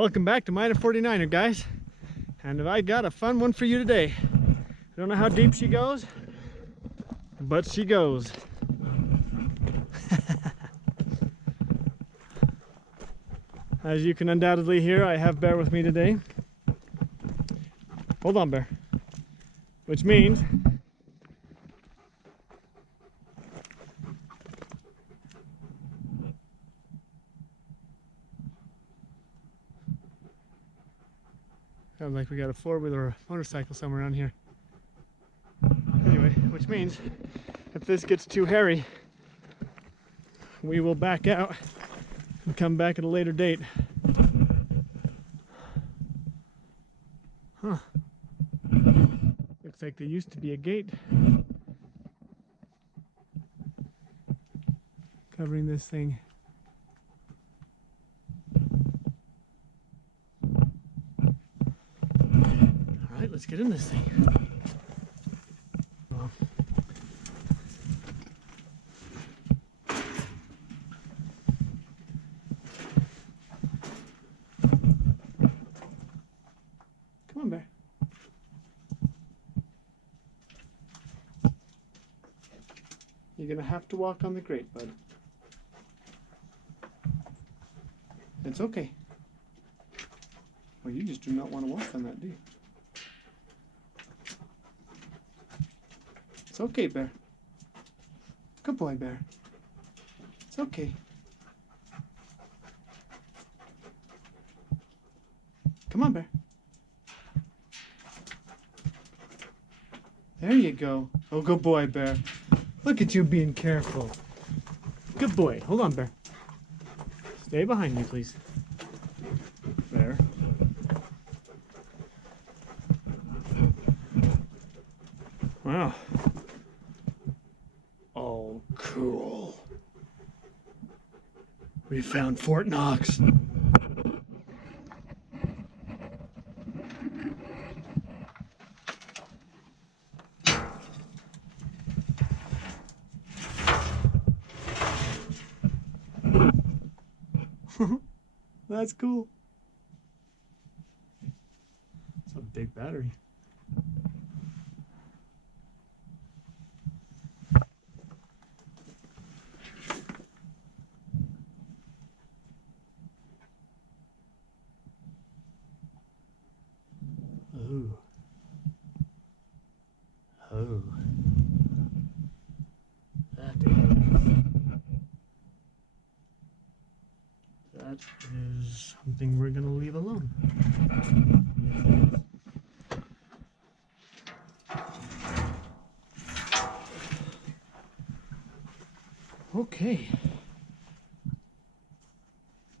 Welcome back to Minor 49er, guys. And I got a fun one for you today. I don't know how deep she goes, but she goes. As you can undoubtedly hear, I have Bear with me today. Hold on, Bear. Which means sounds like we got a four-wheeler or a motorcycle somewhere around here. Anyway, which means if this gets too hairy, we will back out and come back at a later date. Huh. Looks like there used to be a gate covering this thing. Alright, let's get in this thing. Come on, Bear. You're gonna have to walk on the grate, bud. It's okay. Well, you just do not want to walk on that, do you? It's okay, Bear. Good boy, Bear. It's okay. Come on, Bear. There you go. Oh, good boy, Bear. Look at you being careful. Good boy. Hold on, Bear. Stay behind me, please. Bear. Wow. Oh, cool. We found Fort Knox. That's cool. It's a big battery. Oh. Oh. That is something we're going to leave alone. Okay.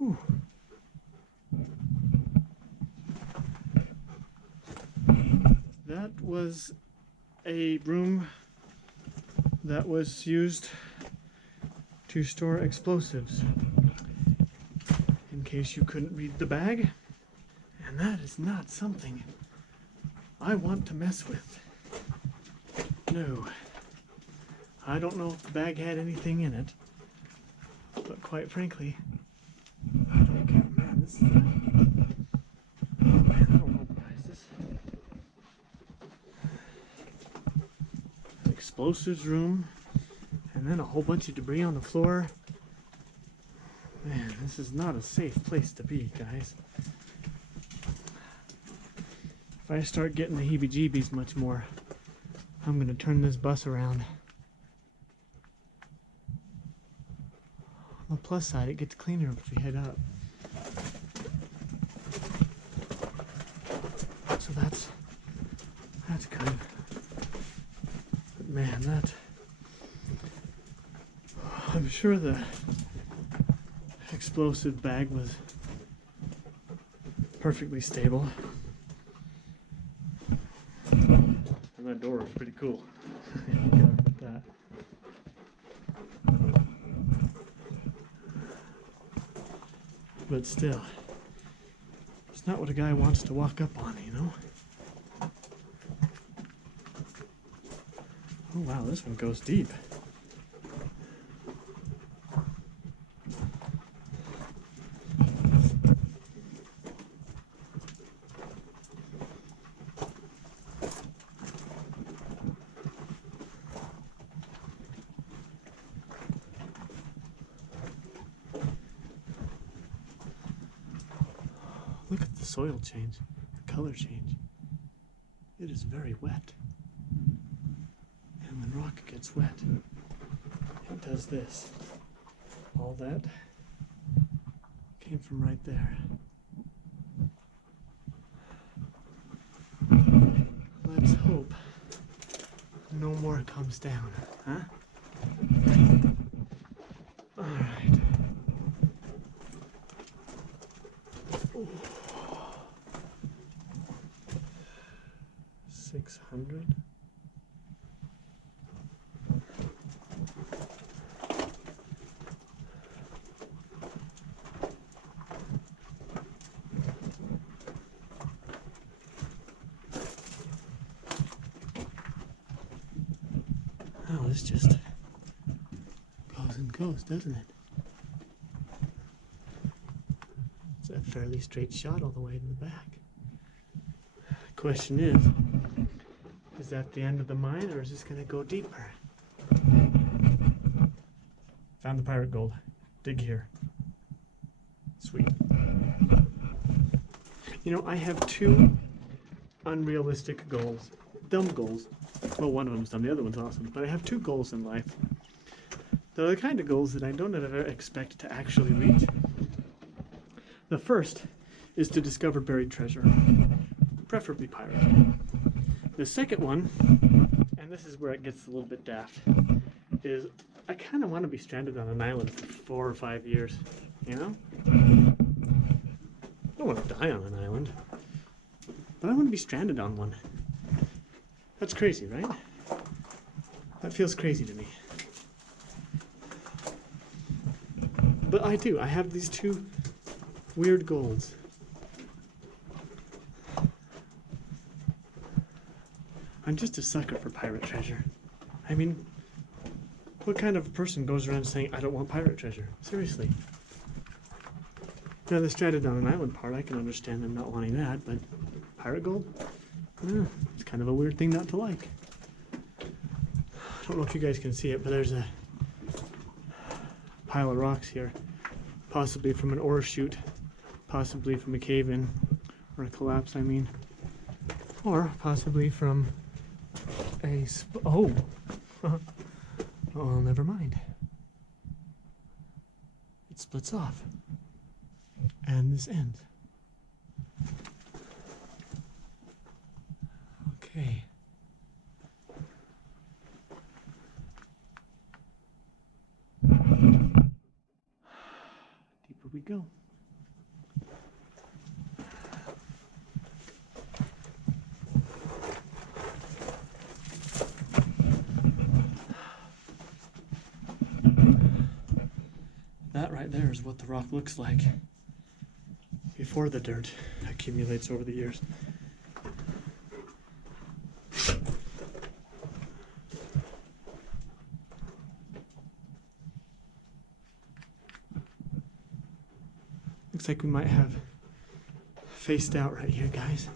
Ooh. That was a room that was used to store explosives, in case you couldn't read the bag. And that is not something I want to mess with. No. I don't know if the bag had anything in it, but quite frankly, I don't care. Man, this is oh man, I don't know, guys. This explosives room, and then a whole bunch of debris on the floor. Man, this is not a safe place to be, guys. If I start getting the heebie-jeebies much more, I'm gonna turn this bus around. On the plus side, it gets cleaner if we head up. So that's good. But man, that, I'm sure the explosive bag was perfectly stable. And that door is pretty cool. You gotta admit that. But still, it's not what a guy wants to walk up on, you know? Oh wow, this one goes deep. Look at the soil change, the color change. It is very wet. And when rock gets wet, it does this. All that came from right there. Let's hope no more comes down, huh? All right. 600. Oh, this just goes and goes, doesn't it? It's a fairly straight shot all the way to the back. The question is that the end of the mine, or is this going to go deeper? Found the pirate gold. Dig here. Sweet. You know, I have two unrealistic goals. Dumb goals. Well, one of them's dumb, the other one's awesome. But I have two goals in life. They're the kind of goals that I don't ever expect to actually reach. The first is to discover buried treasure, preferably pirate. The second one, and this is where it gets a little bit daft, is I kind of want to be stranded on an island for 4 or 5 years, you know? I don't want to die on an island, but I want to be stranded on one. That's crazy, right? That feels crazy to me. But I do. I have these two weird goals. I'm just a sucker for pirate treasure. I mean, what kind of person goes around saying, I don't want pirate treasure? Seriously. Now, the stranded on an island part, I can understand them not wanting that, but pirate gold? It's kind of a weird thing not to like. I don't know if you guys can see it, but there's a pile of rocks here. Possibly from an ore chute, possibly from a cave-in, or a collapse, I mean. Or possibly from a oh! Oh, never mind. It splits off. And this ends. Okay. Deeper we go. That right there is what the rock looks like before the dirt accumulates over the years. Looks like we might have faced out right here, guys.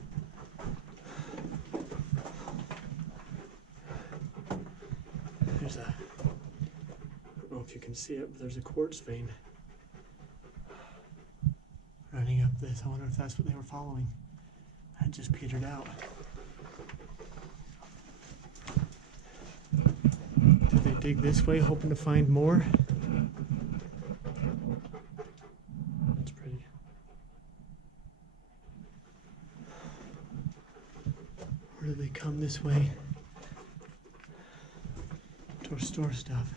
There's a, I don't know if you can see it, but there's a quartz vein running up this. I wonder if that's what they were following. That just petered out. Did they dig this way hoping to find more? That's pretty. Or did they come this way to store stuff?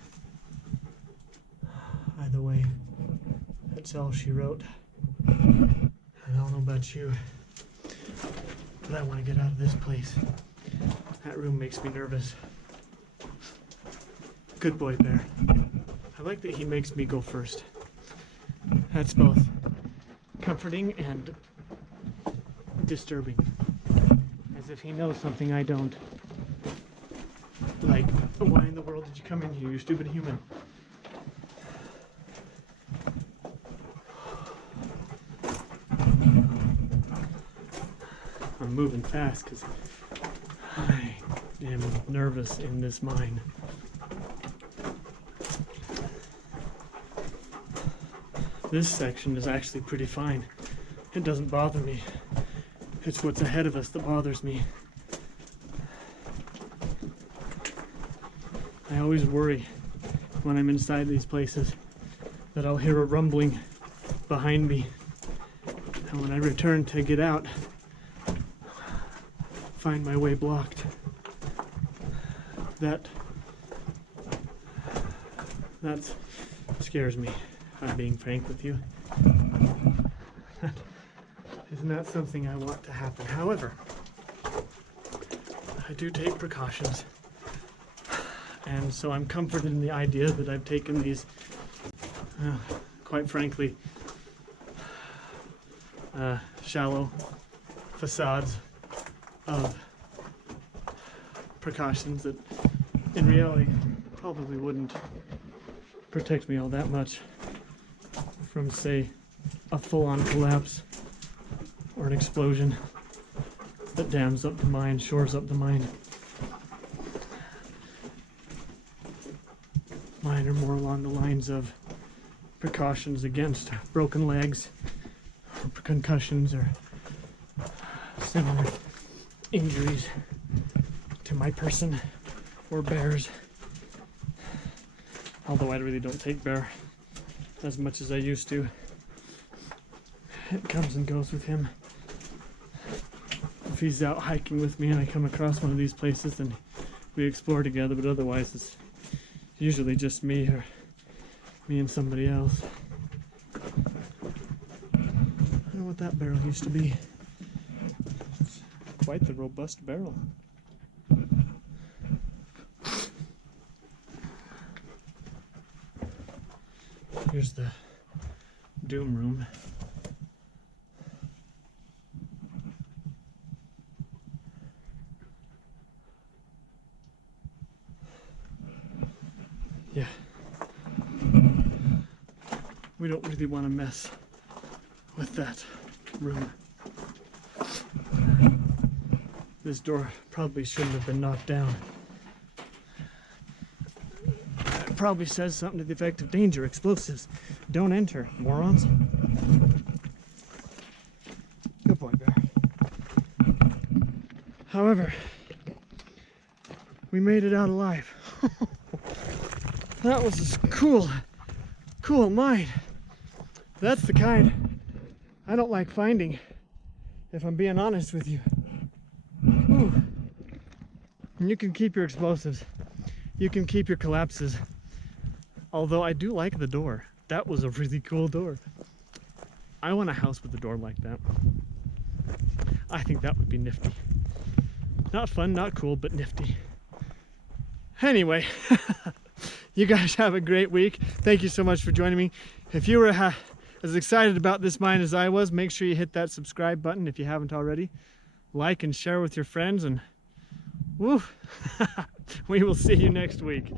Either way, that's all she wrote. I don't know about you, but I want to get out of this place. That room makes me nervous. Good boy, Bear. I like that he makes me go first. That's both comforting and disturbing. As if he knows something I don't. Like, why in the world did you come in here, you stupid human? I'm moving fast because I am nervous in this mine. This section is actually pretty fine. It doesn't bother me. It's what's ahead of us that bothers me. I always worry when I'm inside these places that I'll hear a rumbling behind me. And when I return to get out, find my way blocked. That scares me, if I'm being frank with you. Isn't that something I want to happen? However, I do take precautions. And so I'm comforted in the idea that I've taken these, quite frankly, shallow facades of precautions that in reality probably wouldn't protect me all that much from, say, a full-on collapse or an explosion that dams up the mine, shores up the mine. Mine are more along the lines of precautions against broken legs, or concussions, or similar injuries to my person or bears. Although I really don't take bear as much as I used to. It comes and goes with him. If he's out hiking with me and I come across one of these places, then we explore together, but otherwise it's usually just me or me and somebody else. I don't know what that barrel used to be. It's quite the robust barrel. Here's the doom room. Yeah. We don't really want to mess with that room. This door probably shouldn't have been knocked down. It probably says something to the effect of danger, explosives. Don't enter, morons. Good boy, Bear. However, we made it out alive. That was a cool mine. That's the kind I don't like finding, if I'm being honest with you. Ooh. And you can keep your explosives. You can keep your collapses. Although I do like the door. That was a really cool door. I want a house with a door like that. I think that would be nifty. Not fun, not cool, but nifty. Anyway, you guys have a great week. Thank you so much for joining me. If you were as excited about this mine as I was, make sure you hit that subscribe button if you haven't already. Like and share with your friends, and woo, we will see you next week.